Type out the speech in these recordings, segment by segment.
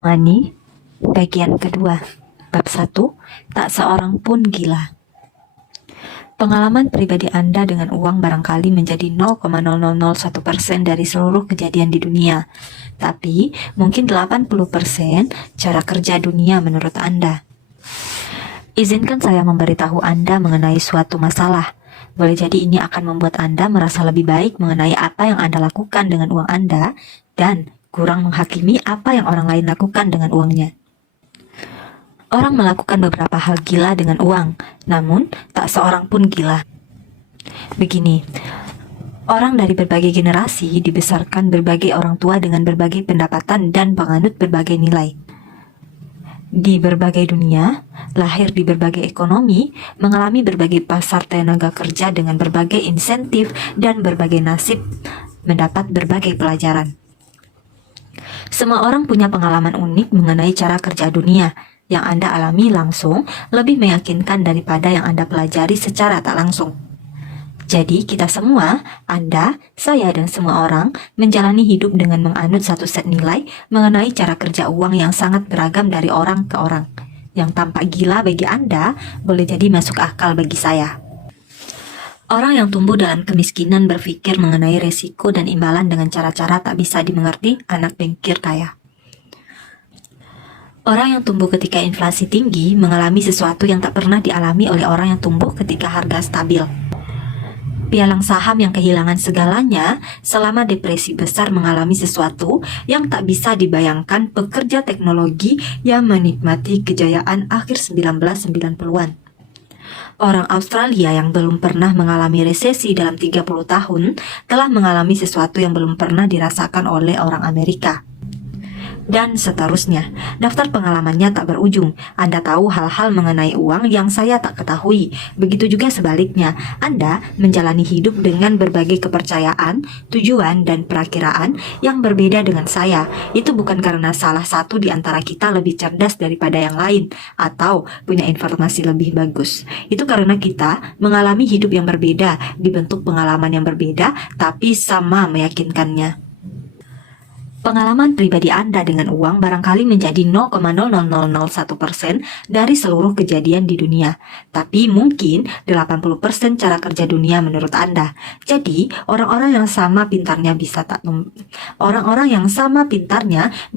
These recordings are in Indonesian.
Mani, bagian kedua, bab 1, tak seorang pun gila. Pengalaman pribadi Anda dengan uang barangkali menjadi 0,0001% dari seluruh kejadian di dunia. Tapi, mungkin 80% cara kerja dunia menurut Anda. Izinkan saya memberitahu Anda mengenai suatu masalah. Boleh jadi ini akan membuat Anda merasa lebih baik mengenai apa yang Anda lakukan dengan uang Anda dan kurang menghakimi apa yang orang lain lakukan dengan uangnya. Orang melakukan beberapa hal gila dengan uang, namun tak seorang pun gila. Begini, orang dari berbagai generasi dibesarkan berbagai orang tua dengan berbagai pendapatan dan penganut berbagai nilai. Di berbagai dunia, lahir di berbagai ekonomi, mengalami berbagai pasar tenaga kerja dengan berbagai insentif dan berbagai nasib, mendapat berbagai pelajaran. Semua orang punya pengalaman unik mengenai cara kerja dunia. Yang Anda alami langsung lebih meyakinkan daripada yang Anda pelajari secara tak langsung. Jadi kita semua, Anda, saya dan semua orang menjalani hidup dengan menganut satu set nilai mengenai cara kerja uang yang sangat beragam dari orang ke orang. Yang tampak gila bagi Anda boleh jadi masuk akal bagi saya. Orang yang tumbuh dalam kemiskinan berpikir mengenai resiko dan imbalan dengan cara-cara tak bisa dimengerti anak bankir kaya. Orang yang tumbuh ketika inflasi tinggi mengalami sesuatu yang tak pernah dialami oleh orang yang tumbuh ketika harga stabil. Pialang saham yang kehilangan segalanya selama depresi besar mengalami sesuatu yang tak bisa dibayangkan pekerja teknologi yang menikmati kejayaan akhir 1990-an. Orang Australia yang belum pernah mengalami resesi dalam 30 tahun telah mengalami sesuatu yang belum pernah dirasakan oleh orang Amerika. Dan seterusnya, daftar pengalamannya tak berujung. Anda tahu hal-hal mengenai uang yang saya tak ketahui. Begitu juga sebaliknya, Anda menjalani hidup dengan berbagai kepercayaan, tujuan, dan perakiraan yang berbeda dengan saya. Itu bukan karena salah satu di antara kita lebih cerdas daripada yang lain, atau punya informasi lebih bagus. Itu karena kita mengalami hidup yang berbeda, dibentuk pengalaman yang berbeda, tapi sama meyakinkannya. Pengalaman pribadi Anda dengan uang barangkali menjadi 0,0001% dari seluruh kejadian di dunia. Tapi mungkin 80% cara kerja dunia menurut Anda. Jadi, orang-orang yang sama pintarnya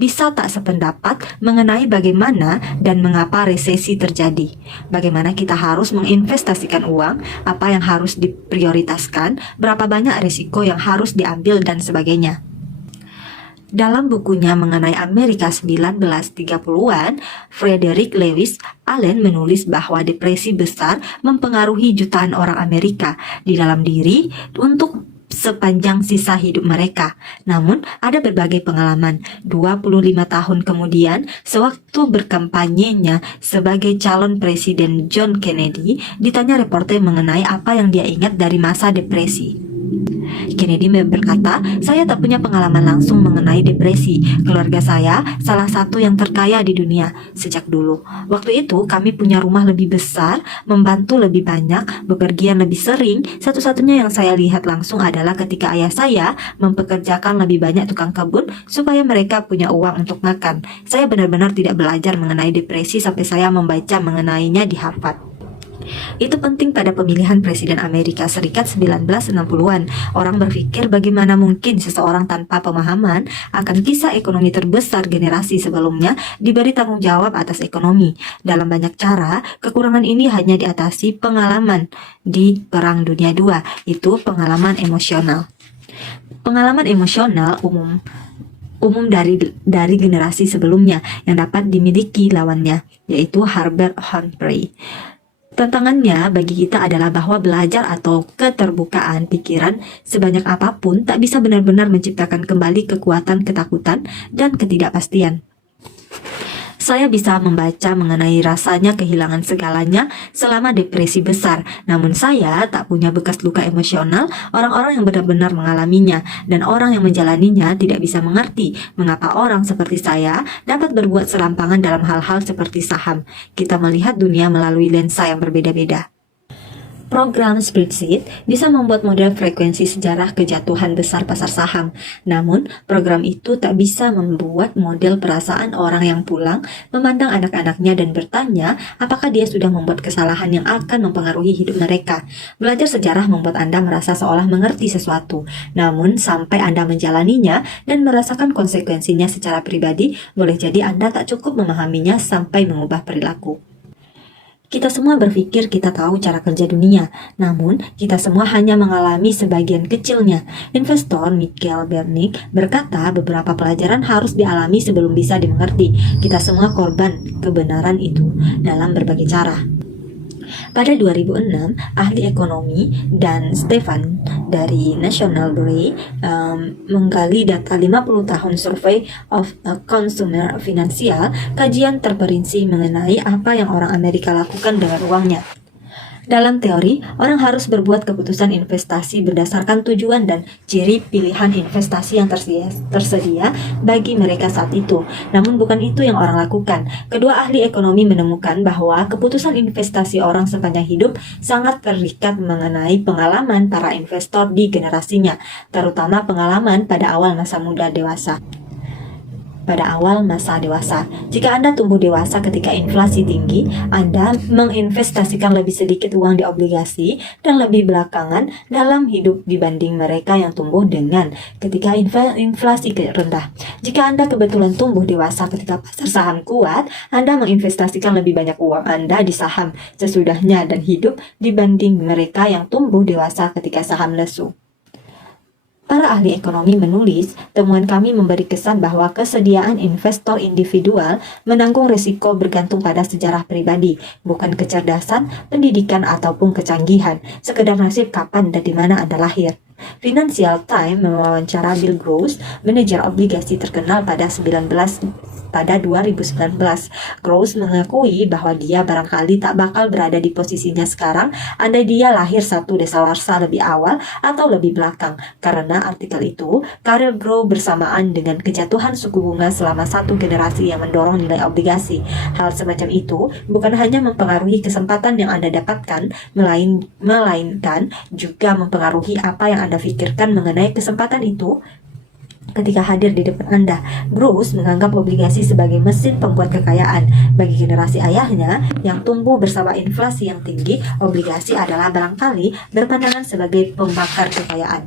bisa tak sependapat mengenai bagaimana dan mengapa resesi terjadi. Bagaimana kita harus menginvestasikan uang, apa yang harus diprioritaskan, berapa banyak risiko yang harus diambil dan sebagainya. Dalam bukunya mengenai Amerika 1930-an, Frederick Lewis Allen menulis bahwa depresi besar mempengaruhi jutaan orang Amerika di dalam diri untuk sepanjang sisa hidup mereka. Namun, ada berbagai pengalaman. 25 tahun kemudian, sewaktu berkampanyenya sebagai calon presiden John Kennedy, ditanya reporter mengenai apa yang dia ingat dari masa depresi. Kennedy berkata, saya tak punya pengalaman langsung mengenai depresi. Keluarga saya salah satu yang terkaya di dunia sejak dulu. Waktu itu kami punya rumah lebih besar, membantu lebih banyak, bepergian lebih sering. Satu-satunya yang saya lihat langsung adalah ketika ayah saya mempekerjakan lebih banyak tukang kebun supaya mereka punya uang untuk makan. Saya benar-benar tidak belajar mengenai depresi sampai saya membaca mengenainya di Harvard. Itu penting pada pemilihan Presiden Amerika Serikat 1960-an. Orang berpikir bagaimana mungkin seseorang tanpa pemahaman akan kisah ekonomi terbesar generasi sebelumnya diberi tanggung jawab atas ekonomi. Dalam banyak cara, kekurangan ini hanya diatasi pengalaman di Perang Dunia II, itu pengalaman emosional. Pengalaman emosional umum dari generasi sebelumnya yang dapat dimiliki lawannya, yaitu Herbert Humphrey. Tantangannya bagi kita adalah bahwa belajar atau keterbukaan pikiran sebanyak apapun tak bisa benar-benar menciptakan kembali kekuatan ketakutan dan ketidakpastian. Saya bisa membaca mengenai rasanya kehilangan segalanya selama depresi besar, namun saya tak punya bekas luka emosional orang-orang yang benar-benar mengalaminya, dan orang yang menjalaninya tidak bisa mengerti mengapa orang seperti saya dapat berbuat serampangan dalam hal-hal seperti saham. Kita melihat dunia melalui lensa yang berbeda-beda. Program spreadsheet bisa membuat model frekuensi sejarah kejatuhan besar pasar saham. Namun, program itu tak bisa membuat model perasaan orang yang pulang, memandang anak-anaknya dan bertanya apakah dia sudah membuat kesalahan yang akan mempengaruhi hidup mereka. Belajar sejarah membuat Anda merasa seolah mengerti sesuatu. Namun, sampai Anda menjalaninya dan merasakan konsekuensinya secara pribadi, boleh jadi Anda tak cukup memahaminya sampai mengubah perilaku. Kita semua berpikir kita tahu cara kerja dunia, namun kita semua hanya mengalami sebagian kecilnya. Investor Michael Bernick berkata beberapa pelajaran harus dialami sebelum bisa dimengerti. Kita semua korban kebenaran itu dalam berbagai cara. Pada 2006, ahli ekonomi dan Stefan dari National Bureau menggali data 50 tahun Survey of a Consumer Financial, kajian terperinci mengenai apa yang orang Amerika lakukan dengan uangnya. Dalam teori, orang harus berbuat keputusan investasi berdasarkan tujuan dan ciri pilihan investasi yang tersedia bagi mereka saat itu. Namun bukan itu yang orang lakukan. Kedua ahli ekonomi menemukan bahwa keputusan investasi orang sepanjang hidup sangat terikat mengenai pengalaman para investor di generasinya, terutama pengalaman pada awal masa dewasa. Jika Anda tumbuh dewasa ketika inflasi tinggi, Anda menginvestasikan lebih sedikit uang di obligasi dan lebih belakangan dalam hidup dibanding mereka yang tumbuh dengan ketika inflasi rendah. Jika Anda kebetulan tumbuh dewasa ketika pasar saham kuat, Anda menginvestasikan lebih banyak uang Anda di saham sesudahnya dan hidup dibanding mereka yang tumbuh dewasa ketika saham lesu. Para ahli ekonomi menulis, temuan kami memberi kesan bahwa kesediaan investor individual menanggung risiko bergantung pada sejarah pribadi, bukan kecerdasan, pendidikan, ataupun kecanggihan, sekedar nasib kapan dan di mana Anda lahir. Financial Times mewawancara Bill Gross, manajer obligasi terkenal pada 2019. Gross mengakui bahwa dia barangkali tak bakal berada di posisinya sekarang andai dia lahir satu dasawarsa lebih awal atau lebih belakang. Karena artikel itu, karir Gross bersamaan dengan kejatuhan suku bunga selama satu generasi yang mendorong nilai obligasi. Hal semacam itu bukan hanya mempengaruhi kesempatan yang Anda dapatkan, melainkan juga mempengaruhi apa yang Anda pikirkan mengenai kesempatan itu ketika hadir di depan Anda. Bruce menganggap obligasi sebagai mesin pembuat kekayaan. Bagi generasi ayahnya yang tumbuh bersama inflasi yang tinggi, obligasi adalah barangkali berpandangan sebagai pembakar kekayaan.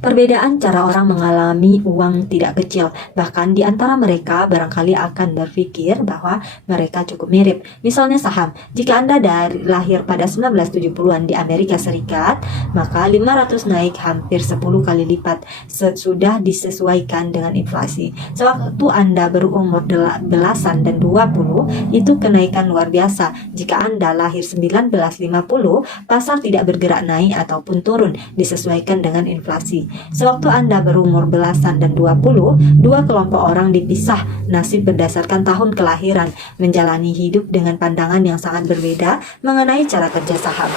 Perbedaan cara orang mengalami uang tidak kecil, bahkan di antara mereka barangkali akan berpikir bahwa mereka cukup mirip. Misalnya saham, jika Anda lahir pada 1970-an di Amerika Serikat, maka 500 naik hampir 10 kali lipat sudah disesuaikan dengan inflasi. Sewaktu Anda berumur belasan dan 20, itu kenaikan luar biasa. Jika Anda lahir 1950, pasar tidak bergerak naik ataupun turun, disesuaikan dengan inflasi. Sewaktu Anda berumur belasan dan 20, dua kelompok orang dipisah nasib berdasarkan tahun kelahiran, menjalani hidup dengan pandangan yang sangat berbeda mengenai cara kerja saham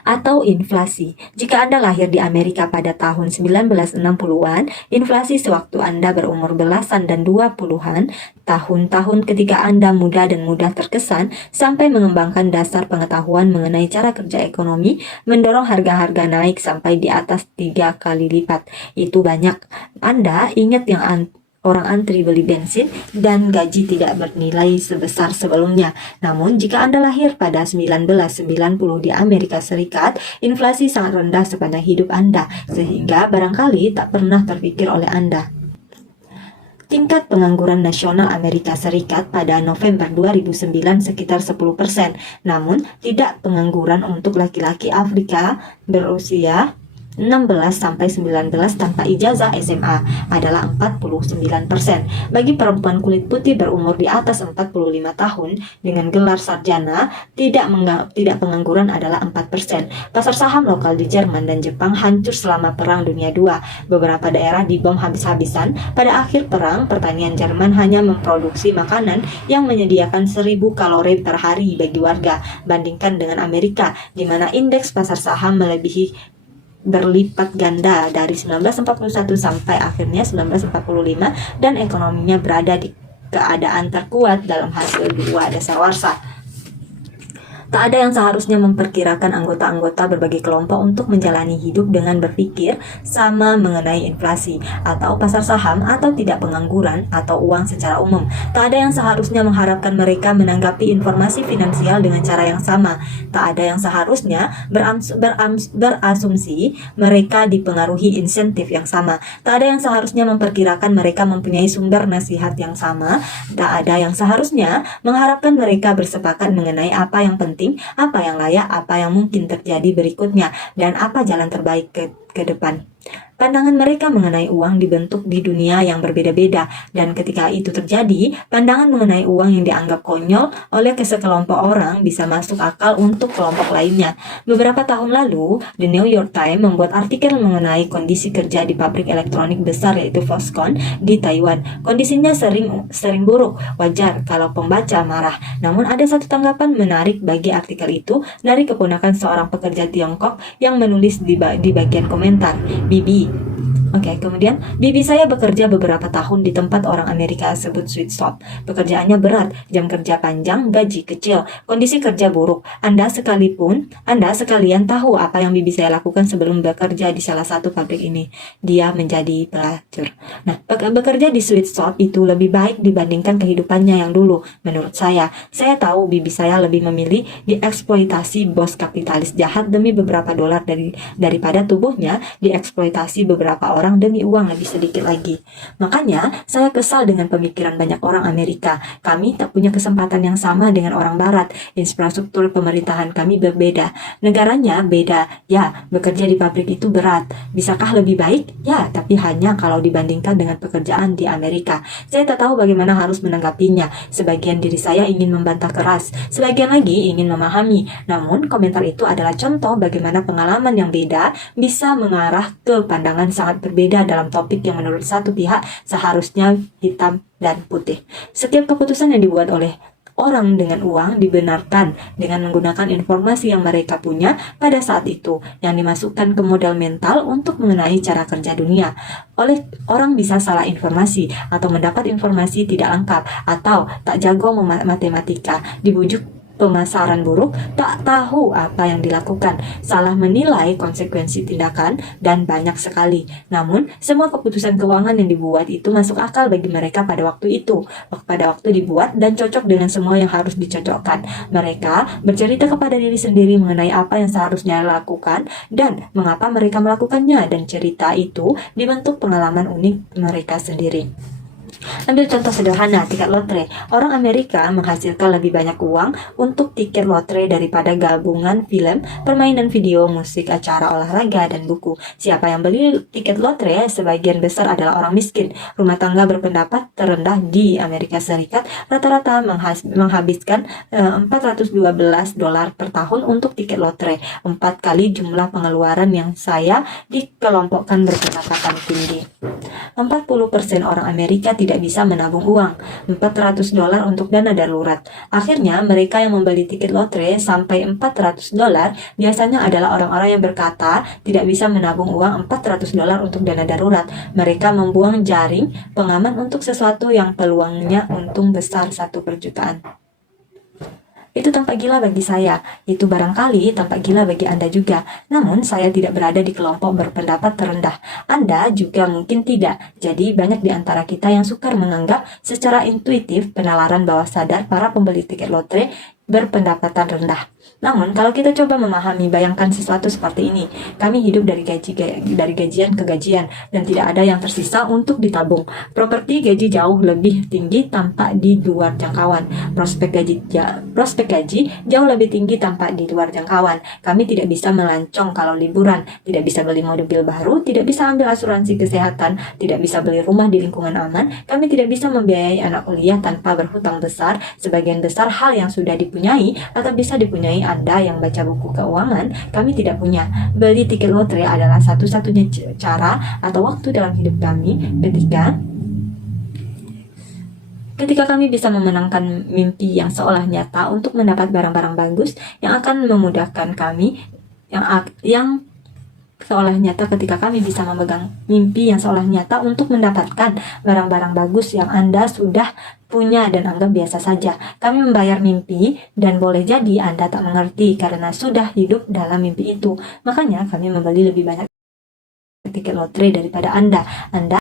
atau inflasi. Jika Anda lahir di Amerika pada tahun 1960-an, inflasi sewaktu Anda berumur belasan dan 20-an, tahun-tahun ketika Anda muda dan mudah terkesan, sampai mengembangkan dasar pengetahuan mengenai cara kerja ekonomi, mendorong harga-harga naik sampai di atas 3 kali lipat. Itu banyak. Anda ingat yang orang antri beli bensin dan gaji tidak bernilai sebesar sebelumnya. Namun jika Anda lahir pada 1990 di Amerika Serikat, inflasi sangat rendah sepanjang hidup Anda, sehingga barangkali tak pernah terpikir oleh Anda. Tingkat pengangguran nasional Amerika Serikat pada November 2009 sekitar 10%, namun tidak pengangguran untuk laki-laki Afrika berusia 16-19 tanpa ijazah SMA adalah 49%. Bagi perempuan kulit putih berumur di atas 45 tahun dengan gelar sarjana, tidak pengangguran adalah 4%. Pasar saham lokal di Jerman dan Jepang hancur selama Perang Dunia II. Beberapa daerah dibom habis-habisan. Pada akhir perang, pertanian Jerman hanya memproduksi makanan yang menyediakan 1000 kalori per hari bagi warga, bandingkan dengan Amerika, di mana indeks pasar saham melebihi berlipat ganda dari 1941 sampai akhirnya 1945, dan ekonominya berada di keadaan terkuat dalam hasil dua dasawarsa. Tak ada yang seharusnya memperkirakan anggota-anggota berbagai kelompok untuk menjalani hidup dengan berpikir sama mengenai inflasi, atau pasar saham, atau tidak pengangguran, atau uang secara umum. Tak ada yang seharusnya mengharapkan mereka menanggapi informasi finansial dengan cara yang sama. Tak ada yang seharusnya berasumsi mereka dipengaruhi insentif yang sama. Tak ada yang seharusnya memperkirakan mereka mempunyai sumber nasihat yang sama. Tak ada yang seharusnya mengharapkan mereka bersepakat mengenai apa yang penting, apa yang layak, apa yang mungkin terjadi berikutnya, dan apa jalan terbaik ke depan. Pandangan mereka mengenai uang dibentuk di dunia yang berbeda-beda, dan ketika itu terjadi, pandangan mengenai uang yang dianggap konyol oleh sekelompok orang bisa masuk akal untuk kelompok lainnya. Beberapa tahun lalu, The New York Times membuat artikel mengenai kondisi kerja di pabrik elektronik besar yaitu Foxconn di Taiwan. Kondisinya sering buruk, wajar kalau pembaca marah. Namun ada satu tanggapan menarik bagi artikel itu dari keponakan seorang pekerja Tiongkok yang menulis di bagian komentar. Bibi. Oke, kemudian bibi saya bekerja beberapa tahun di tempat orang Amerika sebut sweet shop. Pekerjaannya berat, jam kerja panjang, gaji kecil, kondisi kerja buruk. Anda sekalian tahu apa yang bibi saya lakukan sebelum bekerja di salah satu pabrik ini. Dia menjadi pelacur. Nah, bekerja di sweet shop itu lebih baik dibandingkan kehidupannya yang dulu. Menurut saya tahu bibi saya lebih memilih dieksploitasi bos kapitalis jahat demi beberapa dolar daripada tubuhnya dieksploitasi beberapa orang demi uang lebih sedikit lagi. Makanya saya kesal dengan pemikiran banyak orang Amerika. Kami tak punya kesempatan yang sama dengan orang Barat. Infrastruktur pemerintahan kami berbeda. Negaranya beda. Ya, bekerja di pabrik itu berat. Bisakah lebih baik? Ya, tapi hanya kalau dibandingkan dengan pekerjaan di Amerika. Saya tak tahu bagaimana harus menanggapinya. Sebagian diri saya ingin membantah keras, sebagian lagi ingin memahami. Namun, komentar itu adalah contoh bagaimana pengalaman yang beda bisa mengarah ke pandangan sangat berbeda dalam topik yang menurut satu pihak seharusnya hitam dan putih. Setiap keputusan yang dibuat oleh orang dengan uang dibenarkan dengan menggunakan informasi yang mereka punya pada saat itu, yang dimasukkan ke modal mental untuk mengenai cara kerja dunia. Oleh orang bisa salah informasi atau mendapat informasi tidak lengkap atau tak jago matematika, dibujuk pemasaran buruk, tak tahu apa yang dilakukan, salah menilai konsekuensi tindakan, dan banyak sekali. Namun, semua keputusan keuangan yang dibuat itu masuk akal bagi mereka pada waktu itu, pada waktu dibuat, dan cocok dengan semua yang harus dicocokkan. Mereka bercerita kepada diri sendiri mengenai apa yang seharusnya dilakukan dan mengapa mereka melakukannya, dan cerita itu dibentuk pengalaman unik mereka sendiri. Ambil contoh sederhana, tiket lotre. Orang Amerika menghasilkan lebih banyak uang untuk tiket lotre daripada gabungan film, permainan video, musik, acara olahraga, dan buku. Siapa yang beli tiket lotre sebagian besar adalah orang miskin. Rumah tangga berpendapat terendah di Amerika Serikat rata-rata menghabiskan $412 per tahun untuk tiket lotre, 4 kali jumlah pengeluaran yang saya dikelompokkan berpendapatan tinggi. 40% orang Amerika tidak bisa menabung uang, $400 untuk dana darurat. Akhirnya, mereka yang membeli tiket lotre sampai $400 biasanya adalah orang-orang yang berkata tidak bisa menabung uang $400 untuk dana darurat. Mereka membuang jaring pengaman untuk sesuatu yang peluangnya untung besar 1 per jutaan. Itu tampak gila bagi saya, itu barangkali tampak gila bagi Anda juga. Namun saya tidak berada di kelompok berpendapat terendah. Anda juga mungkin tidak. Jadi banyak di antara kita yang sukar menganggap secara intuitif penalaran bawah sadar para pembeli tiket lotre berpendapatan rendah. Namun, kalau kita coba memahami, bayangkan sesuatu seperti ini. Kami hidup dari gajian ke gajian, dan tidak ada yang tersisa untuk ditabung. Properti gaji jauh lebih tinggi tampak di luar jangkauan. Prospek gaji jauh lebih tinggi tampak di luar jangkauan. Kami tidak bisa melancong kalau liburan, tidak bisa beli mobil baru, tidak bisa ambil asuransi kesehatan, tidak bisa beli rumah di lingkungan aman. Kami tidak bisa membiayai anak kuliah tanpa berhutang besar. Sebagian besar hal yang sudah dipunyai atau bisa dipunyai Anda yang baca buku keuangan, kami tidak punya. Beli tiket lotre adalah satu-satunya cara atau waktu dalam hidup kami ketika kami bisa memenangkan mimpi yang seolah nyata untuk mendapat barang-barang bagus yang akan memudahkan kami, yang seolah nyata ketika kami bisa memegang mimpi yang seolah nyata untuk mendapatkan barang-barang bagus yang Anda sudah punya dan anggap biasa saja. Kami membayar mimpi dan boleh jadi Anda tak mengerti karena sudah hidup dalam mimpi itu. Makanya kami membeli lebih banyak tiket lotre daripada Anda. Anda